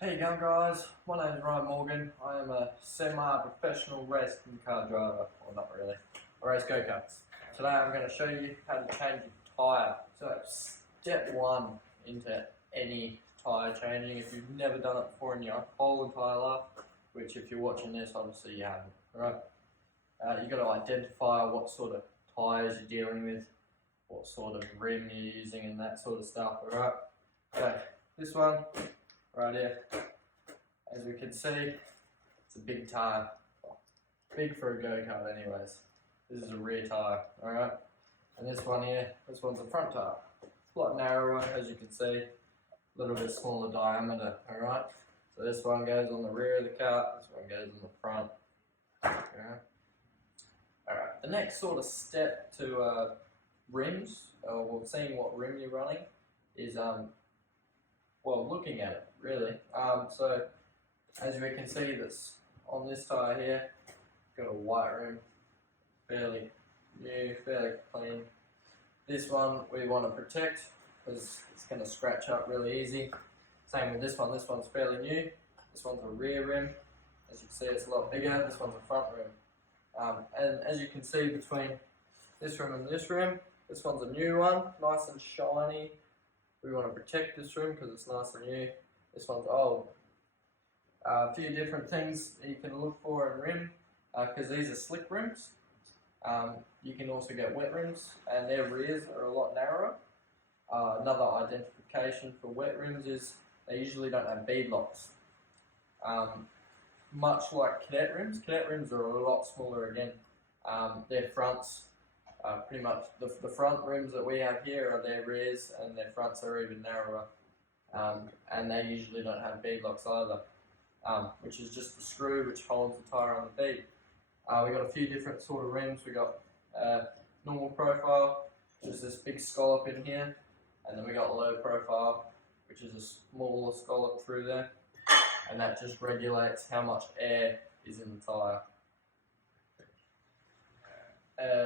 How you going, guys? My name is Ryan Morgan. I am a semi-professional race car driver, or not really. I race go-karts. Today I'm going to show you how to change your tyre. So step one into any tyre changing, if you've never done it before in your whole entire life, which if you're watching this, obviously you haven't, right? You've got to identify what sort of tyres you're dealing with, what sort of rim you're using and that sort of stuff, alright? So this one right here, as we can see, it's a big tyre. Big for a go-kart anyways. This is a rear tyre, alright? And this one here, this one's a front tyre. A lot narrower, as you can see, a little bit smaller diameter, alright? So this one goes on the rear of the cart, this one goes on the front. Alright, the next sort of step to rims, or seeing what rim you're running, is looking at it really. So as we can see, this on this tyre here, got a white rim, fairly new, fairly clean. This one we want to protect because it's going to scratch up really easy. Same with this one. This one's fairly new. This one's a rear rim. As you can see, it's a lot bigger. This one's a front rim. And as you can see between this rim and this rim, this one's a new one, nice and shiny. We want to protect this rim because it's nice and new. This one's old. A few different things you can look for in rim, because these are slick rims. You can also get wet rims, and their rears are a lot narrower. Another identification for wet rims is they usually don't have bead locks. Much like cadet rims are a lot smaller again. Their fronts, pretty much the front rims that we have here are their rears, and their fronts are even narrower. And they usually don't have bead locks either, which is just the screw which holds the tyre on the bead. We've got a few different sort of rims. We've got normal profile, which is this big scallop in here, and then we got low profile, which is a smaller scallop through there, and that just regulates how much air is in the tyre.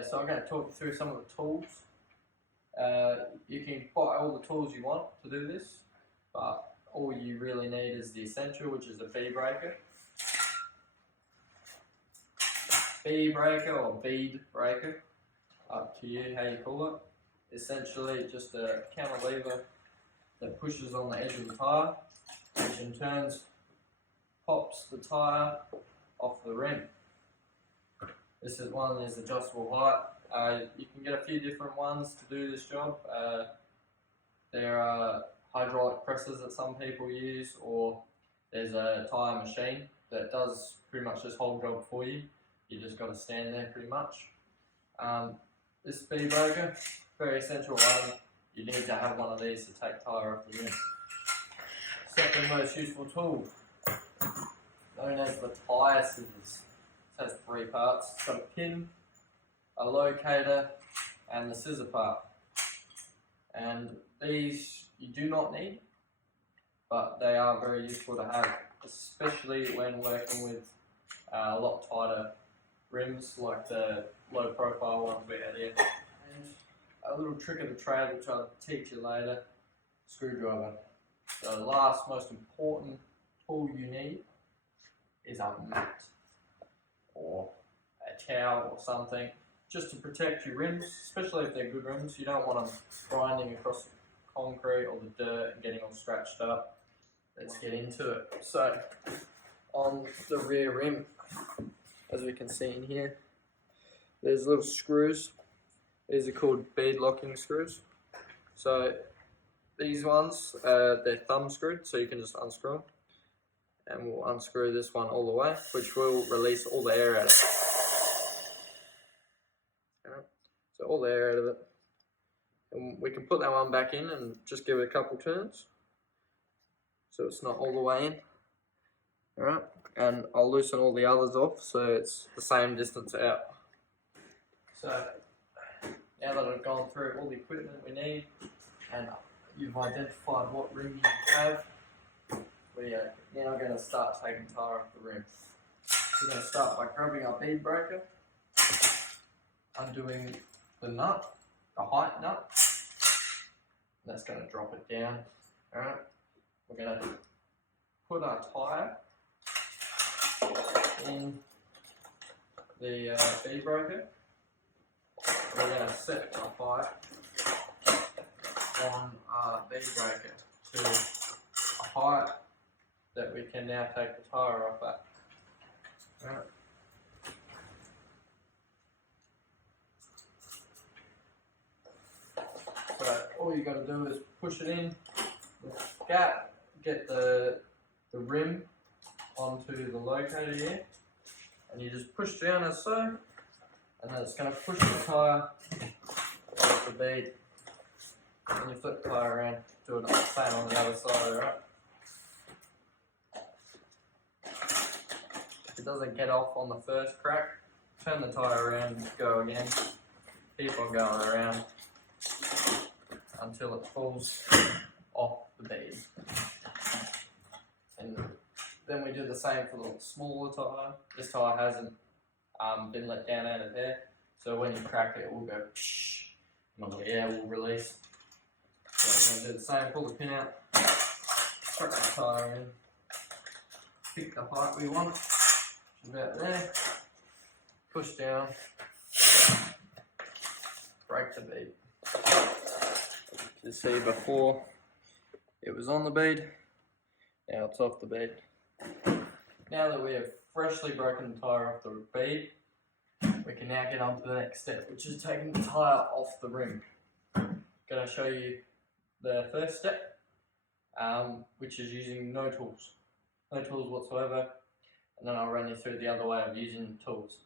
So I'm going to talk you through some of the tools. You can buy all the tools you want to do this, but all you really need is the essential, which is a bead breaker. Bead breaker or bead breaker, up to you how you call it. Essentially just a cantilever that pushes on the edge of the tyre, which in turn pops the tyre off the rim. This is one is adjustable height. You can get a few different ones to do this job. There are hydraulic presses that some people use, or there's a tyre machine that does pretty much this whole job for you. You just got to stand there pretty much. This bead breaker, very essential item. You need to have one of these to take tyre off the rim. Second most useful tool, known as the tyre scissors. It has three parts. It's got a pin, a locator, and the scissor part. And these you do not need, but they are very useful to have, especially when working with a lot tighter rims like the low profile ones we had here. And a little trick of the trade which I'll teach you later, screwdriver. The last most important tool you need is a mat or a towel or something, just to protect your rims, especially if they're good rims. You don't want them grinding across the concrete or the dirt and getting all scratched up. Let's get into it. So, on the rear rim, as we can see in here, there's little screws. These are called bead locking screws. So these ones, they're thumb screwed, so you can just unscrew them. And we'll unscrew this one all the way, which will release all the air out of it. Right. So all the air out of it. And we can put that one back in and just give it a couple turns, so it's not all the way in. Alright, and I'll loosen all the others off so it's the same distance out. So now that I've gone through all the equipment we need and you've identified what rim you have, we are now going to start taking tyre off the rim. We're going to start by grabbing our bead breaker, undoing the nut, the height nut. That's going to drop it down. Alright, we're going to put our tyre in the bead breaker. We're going to set the height on our bead breaker to a height that we can now take the tyre off at. Right. So all you got to do is push it in the gap, get the rim onto the locator here, and you just push down as so, and then it's going to push the tyre off the bead. And you flip the tyre around, do it the same on the other side, right? If it doesn't get off on the first crack, turn the tyre around and go again. Keep on going around until it falls off the bead. And then we do the same for the smaller tyre. This tyre hasn't been let down out of there, so when you crack it, it will go psh, and the air will release. So we're going to do the same, pull the pin out, chuck the tyre in, pick the height we want, which is about there, push down, break the bead. You see before it was on the bead, now it's off the bead. Now that we have freshly broken the tyre off the bead, we can now get on to the next step, which is taking the tyre off the rim. I'm going to show you the first step, which is using no tools whatsoever, and then I'll run you through the other way of using tools.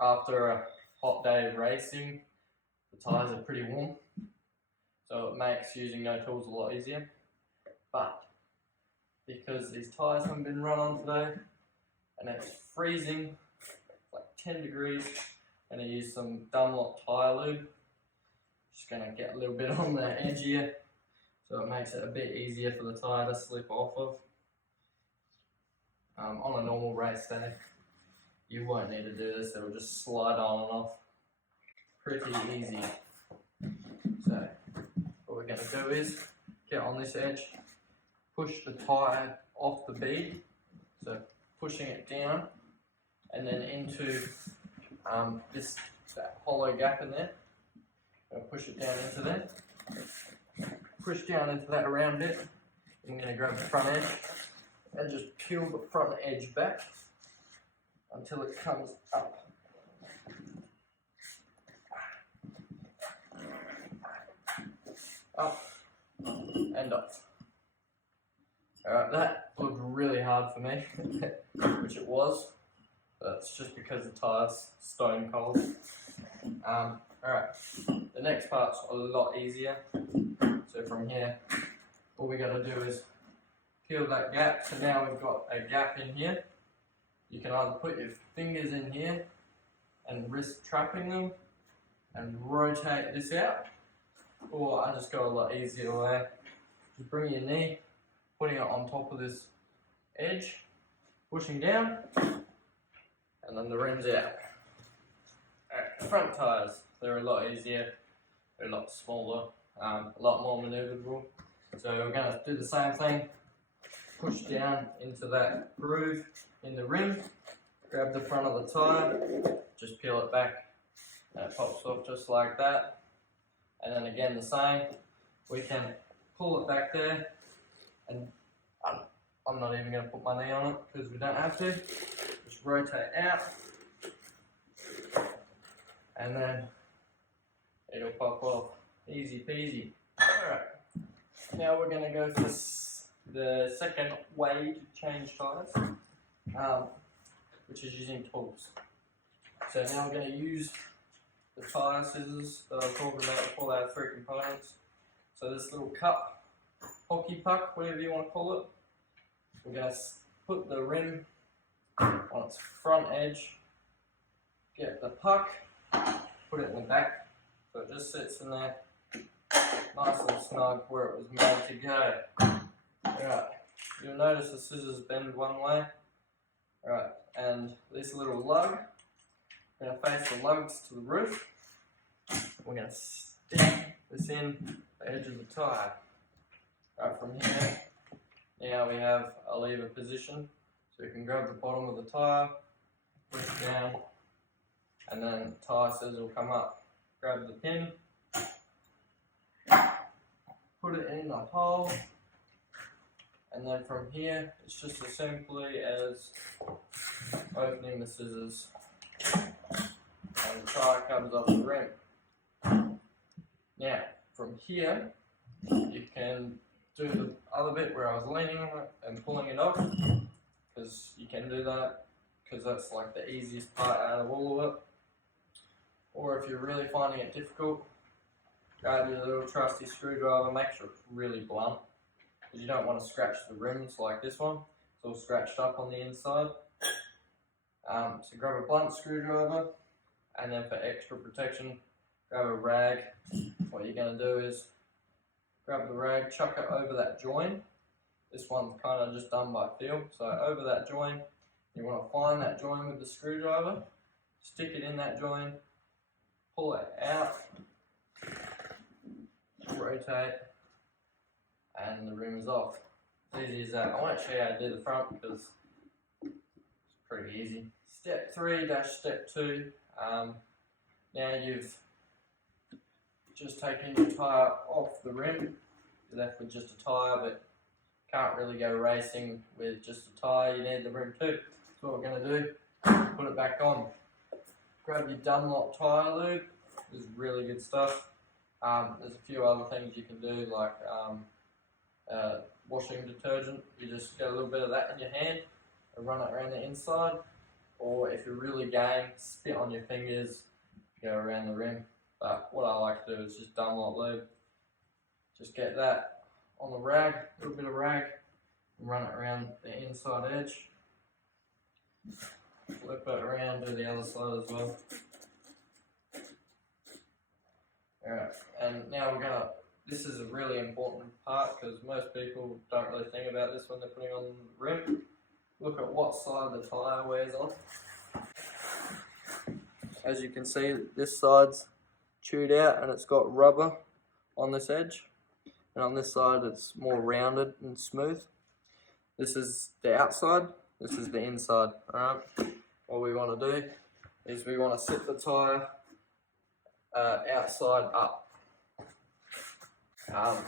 After a hot day of racing, the tyres are pretty warm, so it makes using no tools a lot easier. But because these tyres haven't been run on today, and it's freezing, like 10 degrees, I'm going to use some Dunlop tyre lube. Just going to get a little bit on the edge here, so it makes it a bit easier for the tyre to slip off of. On a normal race day, you won't need to do this, it'll just slide on and off pretty easy. So what we're going to do is get on this edge, push the tyre off the bead, so pushing it down, and then into that hollow gap in there. Push it down into there, push down into that round bit. I'm going to grab the front edge and just peel the front edge back until it comes up. Up and off. Alright, that looked really hard for me, which it was. That's just because the tyre's stone cold. Alright, the next part's a lot easier. So from here, all we got to do is peel that gap. So now we've got a gap in here. You can either put your fingers in here and risk trapping them and rotate this out, or I just go a lot easier way. Just bring your knee, putting it on top of this edge, pushing down, and then the rim's out. Alright, front tyres, they're a lot easier, they're a lot smaller, a lot more manoeuvrable. So we're going to do the same thing, push down into that groove in the rim, grab the front of the tyre, just peel it back, and it pops off just like that. And then again the same, we can pull it back there, and I'm not even going to put my knee on it because we don't have to. Just rotate out, and then it'll pop off. Easy peasy. Alright, now we're going to go for the second way to change tyres, which is using tools. So now we're going to use the tyre scissors that I was talking about before. They have three components. So this little cup, hockey puck, whatever you want to call it, we're going to put the rim on its front edge, get the puck, put it in the back, so it just sits in there, nice and snug where it was made to go. Alright, you'll notice the scissors bend one way. Alright, and this little lug, we're going to face the lugs to the roof. We're going to stick this in the edge of the tyre. Right, from here, Now we have a lever position, so you can grab the bottom of the tyre, push down, and then the tyre scissors will come up. Grab the pin, put it in the hole, and then from here it's just as simply as opening the scissors and the tyre comes off the rim. Now from here you can do the other bit where I was leaning on it and pulling it off, because you can do that because that's like the easiest part out of all of it. Or if you're really finding it difficult, grab your little trusty screwdriver, make sure it's really blunt, because you don't want to scratch the rims like this one. It's all scratched up on the inside. So grab a blunt screwdriver, and then for extra protection, grab a rag. What you're going to do is grab the rag, chuck it over that join. This one's kind of just done by feel. So over that join, you want to find that join with the screwdriver, stick it in that join, pull it out, rotate, and the rim is off. It's easy as that. I won't show you how to do the front because it's pretty easy. Step 3-step 2. Now you've just taken your tyre off the rim. You're left with just a tyre, but can't really go racing with just a tyre. You need the rim too. So what we're going to do, put it back on. Grab your Dunlop tyre lube. This is really good stuff. There's a few other things you can do, like washing detergent. You just get a little bit of that in your hand and run it around the inside. Or if you're really game, spit on your fingers, go around the rim. But what I like to do is just Dunlop lube. Just get that on the rag, a little bit of rag, and run it around the inside edge. Flip it around, do the other side as well. Alright, and now we're gonna, this is a really important part because most people don't really think about this when they're putting on the rim. Look at what side the tyre wears on. As you can see, this side's chewed out and it's got rubber on this edge. And on this side it's more rounded and smooth. This is the outside, this is the inside. Alright, what we want to do is we want to sit the tyre outside up.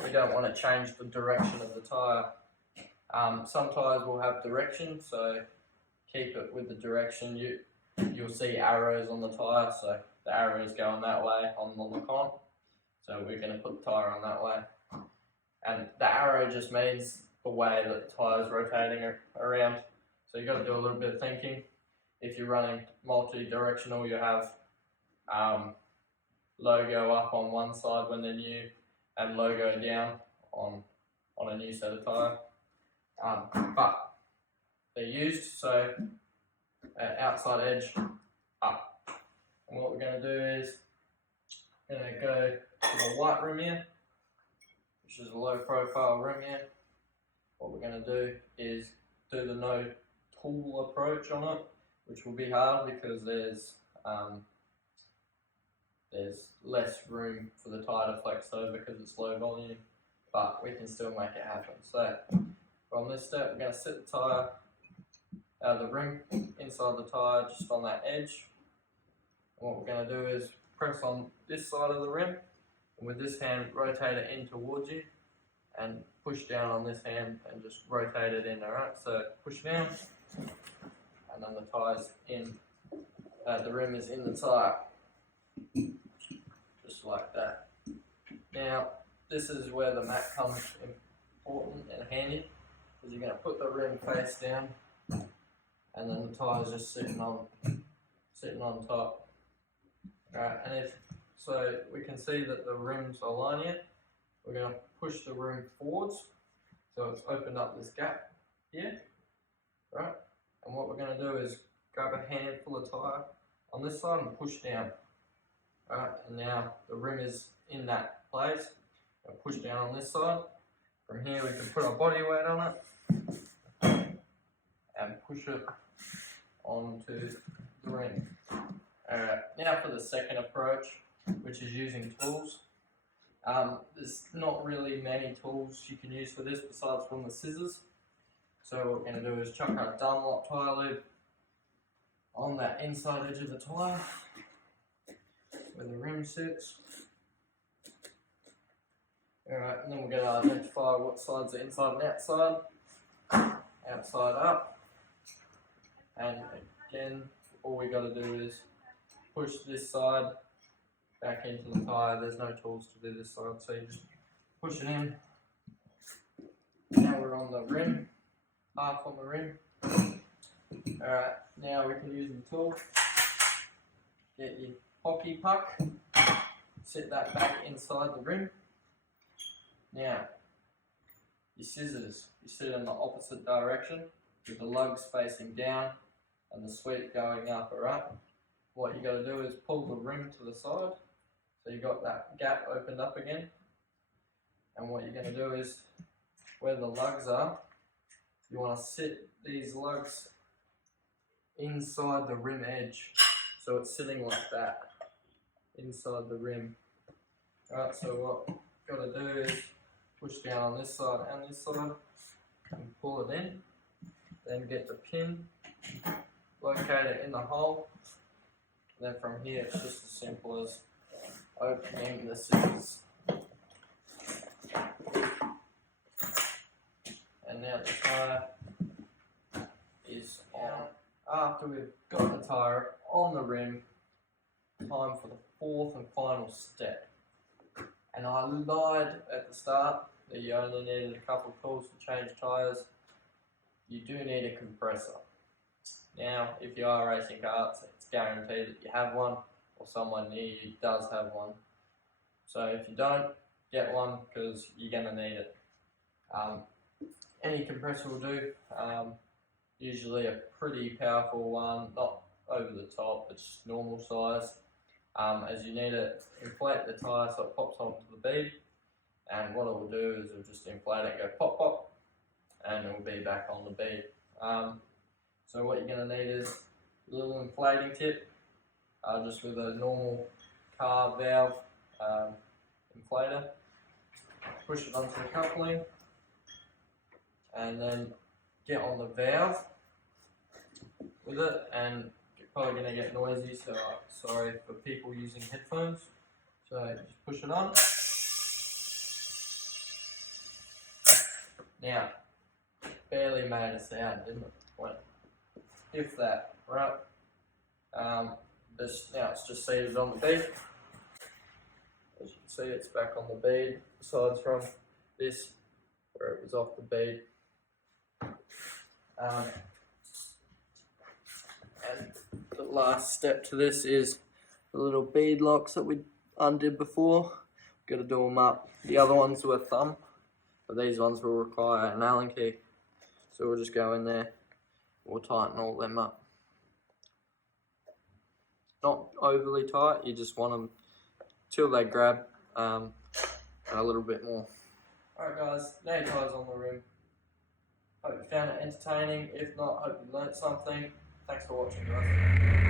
We don't want to change the direction of the tyre. Some tyres will have direction, so keep it with the direction. You'll see arrows on the tyre, so the arrow is going that way on the lock-on. So we're going to put the tyre on that way. And the arrow just means the way that the tyre is rotating around. So you've got to do a little bit of thinking. If you're running multi-directional, you have logo up on one side when they're new and logo down on a new set of tyre. But they're used, so outside edge up. And what we're going to do is we're going to go to the white rim here, which is a low profile rim here. What we're going to do is do the no tool approach on it, which will be hard because there's less room for the tyre to flex over because it's low volume, but we can still make it happen. So from this step, we're going to sit the tyre, the rim inside the tyre, just on that edge. And what we're going to do is press on this side of the rim, and with this hand, rotate it in towards you, and push down on this hand and just rotate it in. Alright, so push down, and then the tyre's in. The rim is in the tyre, just like that. Now, this is where the mat comes important and handy, because you're going to put the rim face down, and then the tyre's just sitting on top. Alright, and so we can see that the rims are linear. We're going to push the rim forwards, so it's opened up this gap here. Right, and what we're going to do is grab a handful of tyre on this side and push down. Alright, and now the rim is in that place. And push down on this side. From here we can put our body weight on it and push it onto the rim. Alright, now for the second approach, which is using tools. There's not really many tools you can use for this besides from the scissors. So what we're going to do is chuck our Dunlop tyre lube on that inside edge of the tyre where the rim sits. Alright, and then we're going to identify what side's the inside and outside. Outside up. And again, all we got to do is push this side back into the tyre. There's no tools to do this side, so you just push it in. Now we're on the rim, half on the rim. Alright, now we can use the tool. Get your hockey puck, sit that back inside the rim. Now, your scissors, you sit in the opposite direction with the lugs facing down and the sweep going up, alright? What you got to do is pull the rim to the side, so you got that gap opened up again. And what you're going to do is, where the lugs are, you want to sit these lugs inside the rim edge, so it's sitting like that, inside the rim. Alright, so what you've got to do is push down on this side and this side and pull it in, then get the pin, locate it in the hole, and then from here it's just as simple as opening the scissors. And now the tyre is on. After we've got the tyre on the rim, time for the fourth and final step. And I lied at the start that you only needed a couple of tools to change tyres. You do need a compressor. Now, if you are racing karts, it's guaranteed that you have one, or someone near you does have one. So if you don't, get one because you're going to need it. Any compressor will do. Usually a pretty powerful one, not over the top, it's just normal size. As you need to inflate the tyre so it pops onto the bead, and what it will do is it will just inflate it, go pop pop, and it will be back on the bead. So what you're going to need is a little inflating tip, just with a normal car valve inflator. Push it onto the coupling, and then get on the valve with it, and you're probably going to get noisy, so sorry for people using headphones. So just push it on. Now, barely made a sound, didn't it? Well, if that, right? Now it's just seated on the bead. As you can see, it's back on the bead, aside from this, where it was off the bead. And the last step to this is the little bead locks that we undid before. Got to do them up. The other ones were thumb, but these ones will require an Allen key. So we'll just go in there, we'll tighten all them up. Not overly tight, you just want them till they grab a little bit more. Alright guys, now your tyres on the rim. Hope you found it entertaining. If not, hope you learnt something. Thanks for watching guys.